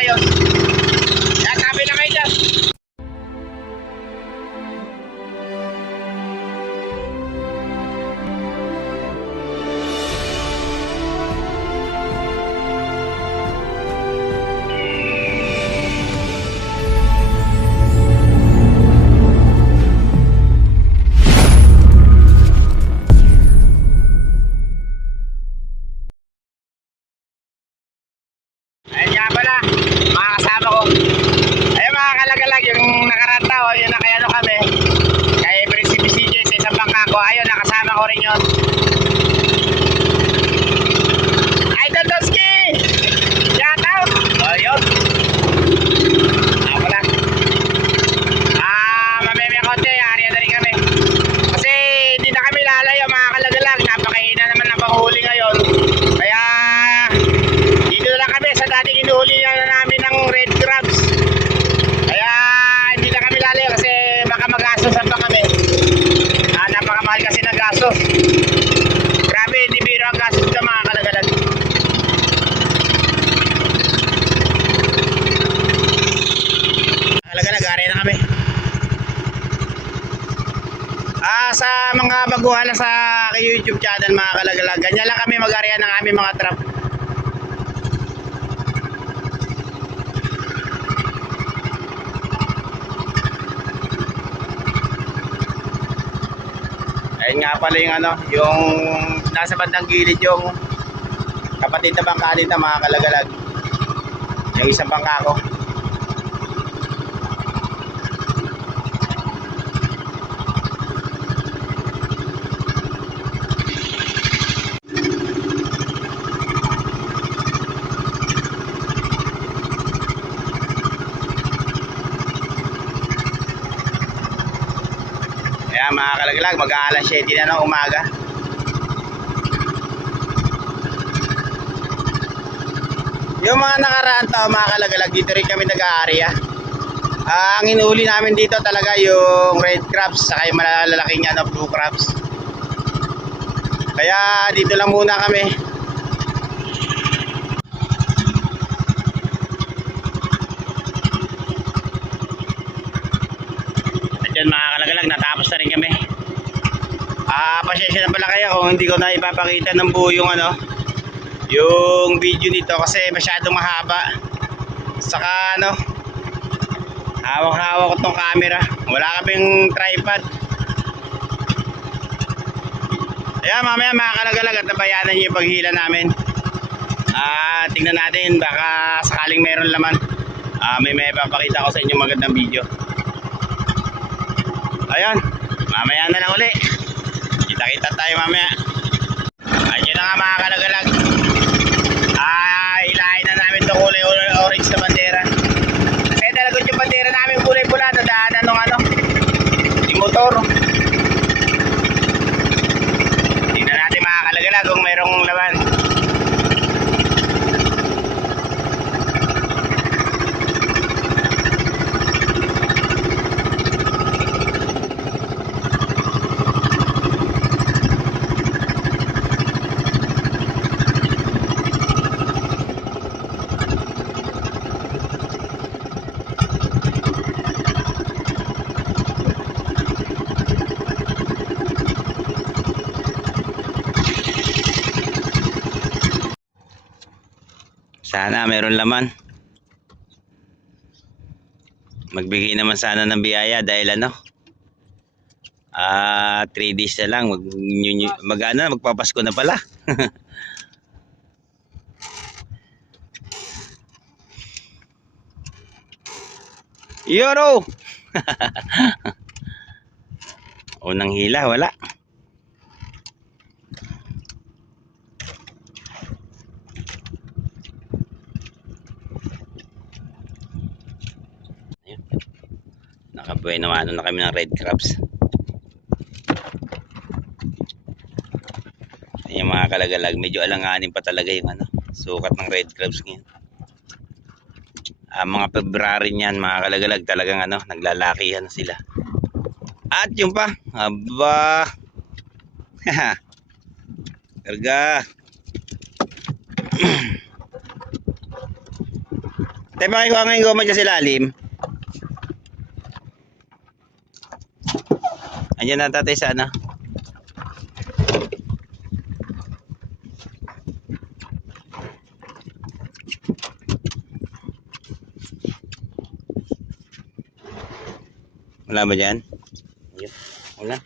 maayos. Kaya sabi na kayo dyan. Ayun nga pala, mga kasama ko. Ayun mga kalagalag, yung nakaranta o, yun na kaya ano kami. Kay Prinsipe CJ sa isang bangka ko. Ayun, nakasama ko rin yun. Idol Toski! Shout out! Ayun. Ako pala. Mamaya konti, area na rin kami. Kasi hindi na kami lalayo mga kalagalag. Napakahina naman ng panghuli ngayon. Kaya dito na lang kami sa dating inuhuli na namin ng red crabs. Kaya hindi na kami lalayo kasi baka magastosan pa kami. Napakamahal kasi ng gastos. Grabe, hindi biro ang gastos ng mga kalagalag. Kalagalag, area na kami. Sa mga baguhan na sa YouTube channel mga kalagalag, ganyan lang kami mag-area ng aming mga trap. Ayun nga pala yung ano, yung nasa bandang gilid yung kapatid na bangka dito mga kalagalag. Yung isang bangka ko. Kaya mga kalagalag, mag-aalas 7 na ng umaga. Yung mga nakaraan tao mga kalagalag, dito rin kami nag-aaria. Ang inuuli namin dito talaga yung red crabs saka yung malalaking blue crabs. Kaya dito lang muna kami. Diyan mga kalagalag, natapos na rin kami. Pasensya na pala kayo kung hindi ko na ipapakita ng buo yung yung video nito kasi masyadong mahaba. Saka hawak-hawak ko tong camera. Wala kaming tripod. Ayan, mamaya mga kalagalag at nabayanan nyo yung paghila namin. Tingnan natin, baka sakaling meron laman. May papakita ko sa inyo magandang video. Ayun, mamaya na lang uli. Kita-kita tayo mamaya. Ayun na nga mga kalagalag. Hilahin na namin itong kulay orange na bandera. Kasi talagang yung bandera namin kulay pula. Nadaanan nung yung motor. Tingnan natin mga kalagalag kung mayroong laman. Sana meron laman. Magbigay naman sana ng biyaya dahil 3 days na lang magpapasko na pala. Yoro. Unang hila wala. Nakabuhay naman na kami ng red crabs. Yung mga kalagalag, medyo alanganin pa talaga yung sukat ng red crabs ngayon. Mga February niyan mga kalagalag, talagang naglalakihan sila. At yung pa, aba. Karga. Tayo pakikuha nga yung goma dyan sa ilalim. Andiyan na tatay sa ano. Wala ba dyan? Ayun. Wala.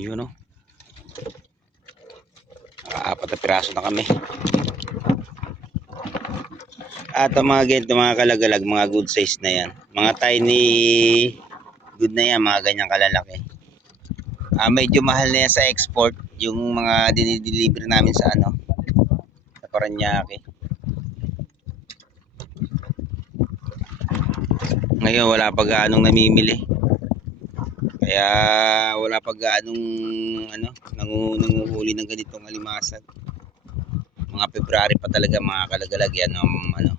Yun o. Apat na piraso na kami. At ang mga ganito, mga kalagalag, mga good size na yan. Mga tiny good na yan, mga ganyang kalalaki. Medyo mahal na yan sa export, yung mga dinideliver namin sa ano, sa Paranaque. Ngayon wala pa gaanong namimili. Kaya wala pa gaanong ano, nanguhuli ng ganitong alimasag. Mga February pa talaga mga kalagalag yan ano.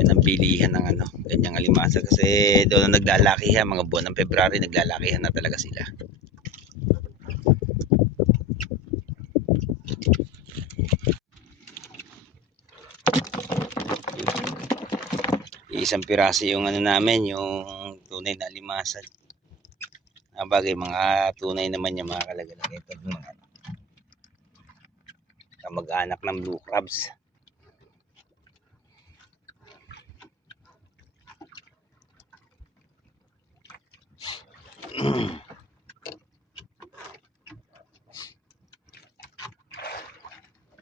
Yan ang pilihan ng ano, ganyang alimasag kasi doon na naglalakihan, mga buwan ng February naglalakihan na talaga sila. Isang piraso yung ano namin, yung tunay na alimasag. Bagay mga tunay naman yung mga kalagalag. Ito mga kamag-anak ng blue crabs.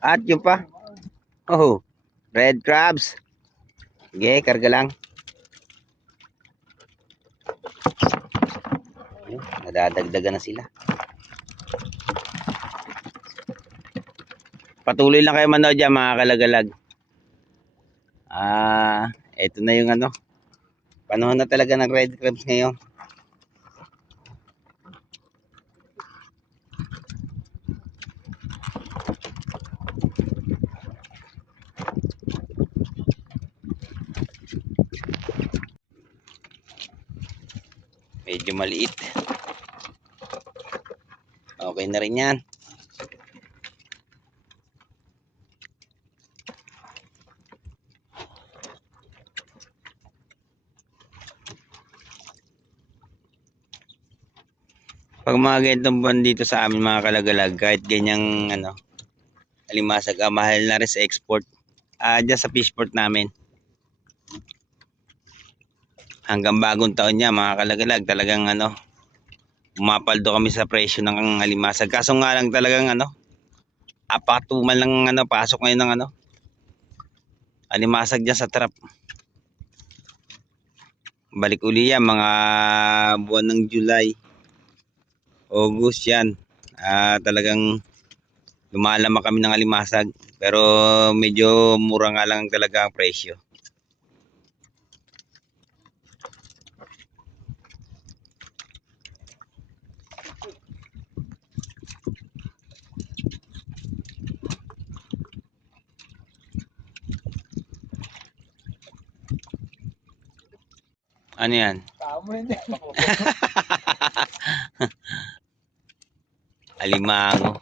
At yun pa. Oh, red crabs. Sige, karga lang. Nadadagdagan na sila. Patuloy lang kayo manood dyan mga kalagalag. Ito na yung ano. Panahon na talaga ng red crabs ngayon. Medyo maliit. Okay na rin yan. Pag mga ganitong buwan dito sa amin mga kalagalag, kahit ganyang ano, alimasag, mahal na rin sa export. Dyan sa fishport namin. Hanggang bagong taon niya mga kalagalag, talagang ano, umapaldo kami sa presyo ng alimasag. Kaso nga lang talagang ano, apatumal lang ano, pasok ngayon ng ano, alimasag dyan sa trap. Balik uli yan mga buwan ng July, August yan. Talagang lumalama kami ng alimasag, pero medyo mura nga lang talaga ang presyo. Ano yan? Alimango.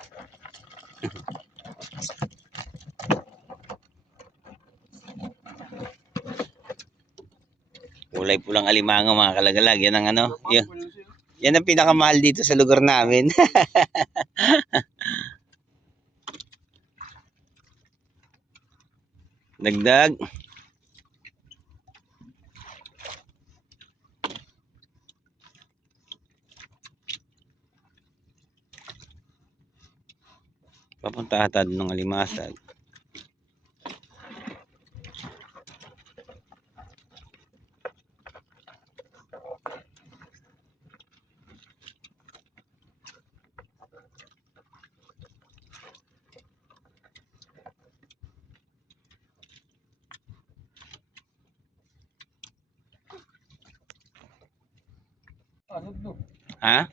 Kulay pulang alimango mga kalagalag. Yan ang ano. Yan ang pinakamahal dito sa lugar namin. Dagdag. Papunta ata ng alimasag. Ha?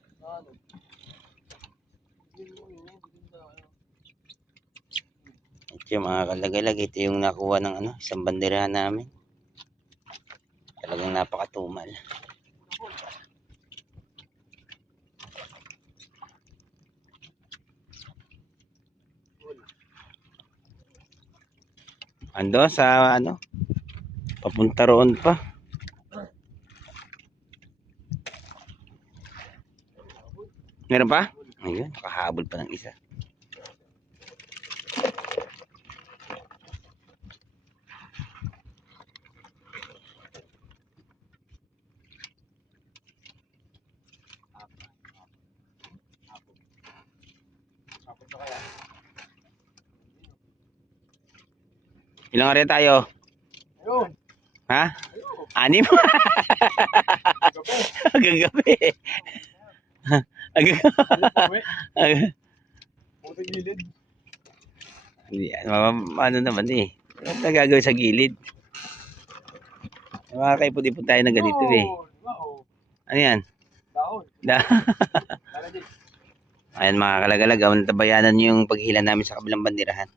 Yung mga kalagalag, ito yung nakuha ng isang banderahan namin. Talagang napakatumal. Ando sa papunta roon pa. Meron pa? Ayun, nakahabol pa ng isa. Ilang ari tayo? Ayun. Ha? 6? Hanggang gabi. Puti gilid. Ano naman eh. Ano na gagawin sa gilid? Makakaipon-ipon tayo na ganito eh. Ano yan? Dahon. Ayan mga kalagalag, ang tabayanan yung paghila namin sa kabilang banderahan.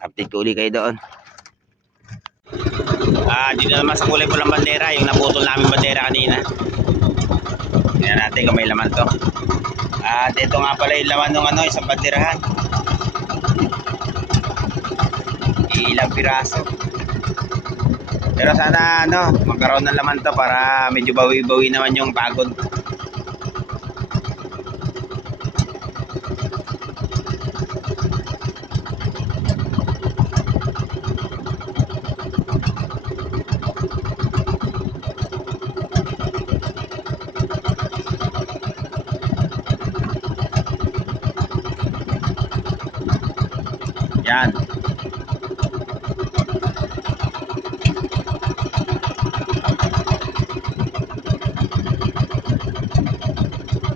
Update ko uli kayo doon. Dito naman sa kulay pulang bandera, yung naputol namin bandera kanina. Tingnan natin kung may laman to. At ito nga pala yung laman ng isang banderahan. Ilang piraso. Pero sana magkaroon ng laman to para medyo bawi-bawi naman yung pagod. Yan.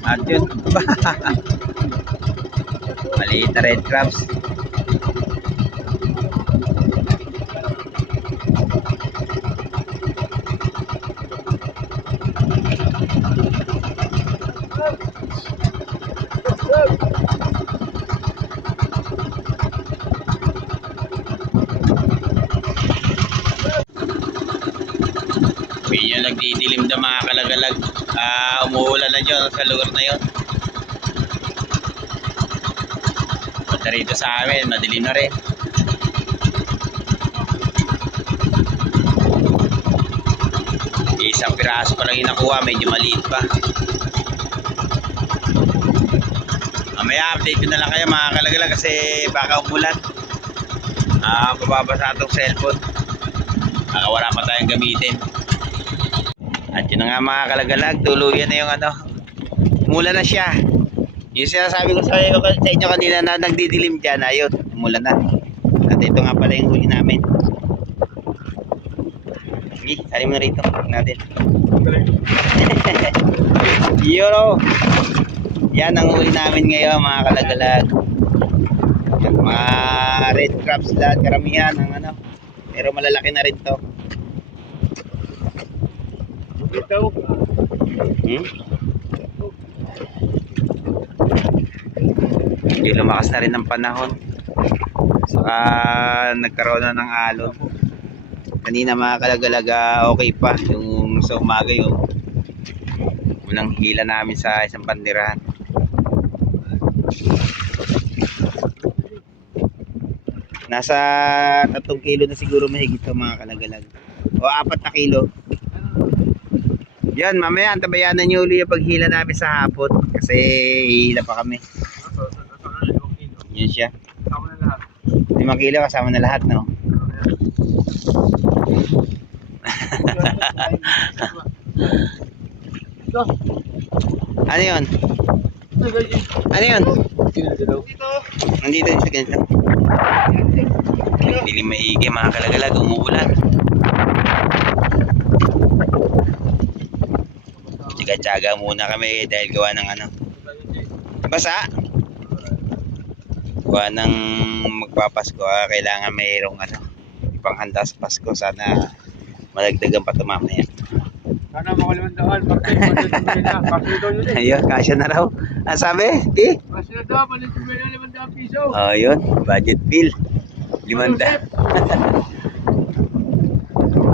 At yun. Maliit na red crabs. Medyo nagdidilim na mga kalagalag. Umuulan na dyan sa lugar na yun. Punta rito sa amin, madilim na rin. Isang piraso pa lang yung nakuha, medyo maliit pa. Mamaya update ko na lang kayo mga kalagalag kasi baka umulan. Bababasa itong cellphone. Baka wala pa tayong gamitin. At yun na nga mga kalagalag, tuluyan na yung mula na siya. Yung sinasabi ko sa inyo kanina na nagdidilim dyan, ayun, mula na. At ito nga pala yung huli namin. Sige, sali mo na rito. Natin. Yun. Yan ang huli namin ngayon mga kalagalag. Yan, mga red crabs lahat, karamihan ng pero malalaki na rin to. Hindi lumakas na rin ng panahon. Saka nagkaroon na ng alon. Kanina mga kalagalaga okay pa. Yung sa umaga yung unang hila namin sa isang banderahan. Nasa 3 kilo na siguro mahigit ito mga kalagalag. O 4 na kilo. Yan, mamaya antabayanan nyo uli yung paghila namin sa hapon. Kasi hihila pa kami. Yan siya. 5 kilo kasama na lahat, no? Ano yun? Ano yun? Nandito sa ganito. Hindi maigi mga kalagalag, umuulan. Tsaga-tsaga muna kami dahil gawa ng basa. Gawa ng magpapasko, kailangan mayroong ipanghanda sa Pasko. Sana malagdagan pa ito mamaya. Sana makalimandaan. Bakit? Bakit yun eh. Ayun, kasya na raw. Ang sabi? Eh? Kasi na daw, palit mo na 500 piso. Ayun, budget bill. 500.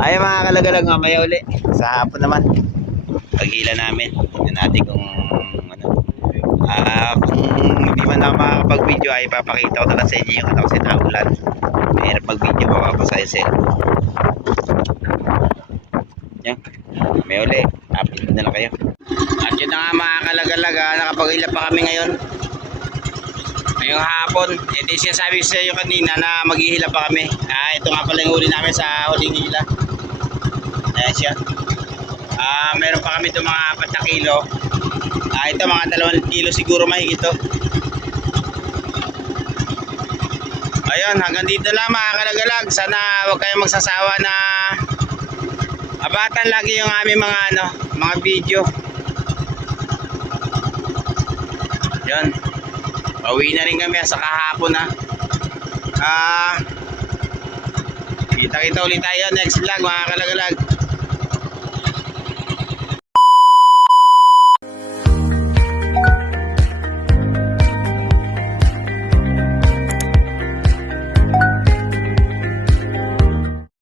Ay mga kalagalag, mamaya uli. Sa hapon naman. Paghila namin. Tignan natin kung ano. Kung hindi man ako makakapag-video ay papakita ko na lang sa inyo yung ano kasi naulan. Mayroon pag-video papapasaya sa inyo. Yan. May uli. Update na lang kayo. At yun na nga mga kalagalag, nakapaghila pa kami ngayon. Ngayong hapon, ito siya sabi sa inyo kanina na maghihila pa kami. Ito nga pala yung huli namin sa huling hila. Ayan siya. Meron pa kami ito mga 4 na kilo. Ito mga 2 kilo siguro mahigit ito. Ayun, hanggang dito lang mga kalagalag. Sana huwag kayong magsasawa na abatan lagi yung aming mga video. Yan. Pauwi na rin kami sa kahapon ha. Kita-kita ulit tayo next vlog mga kalagalag.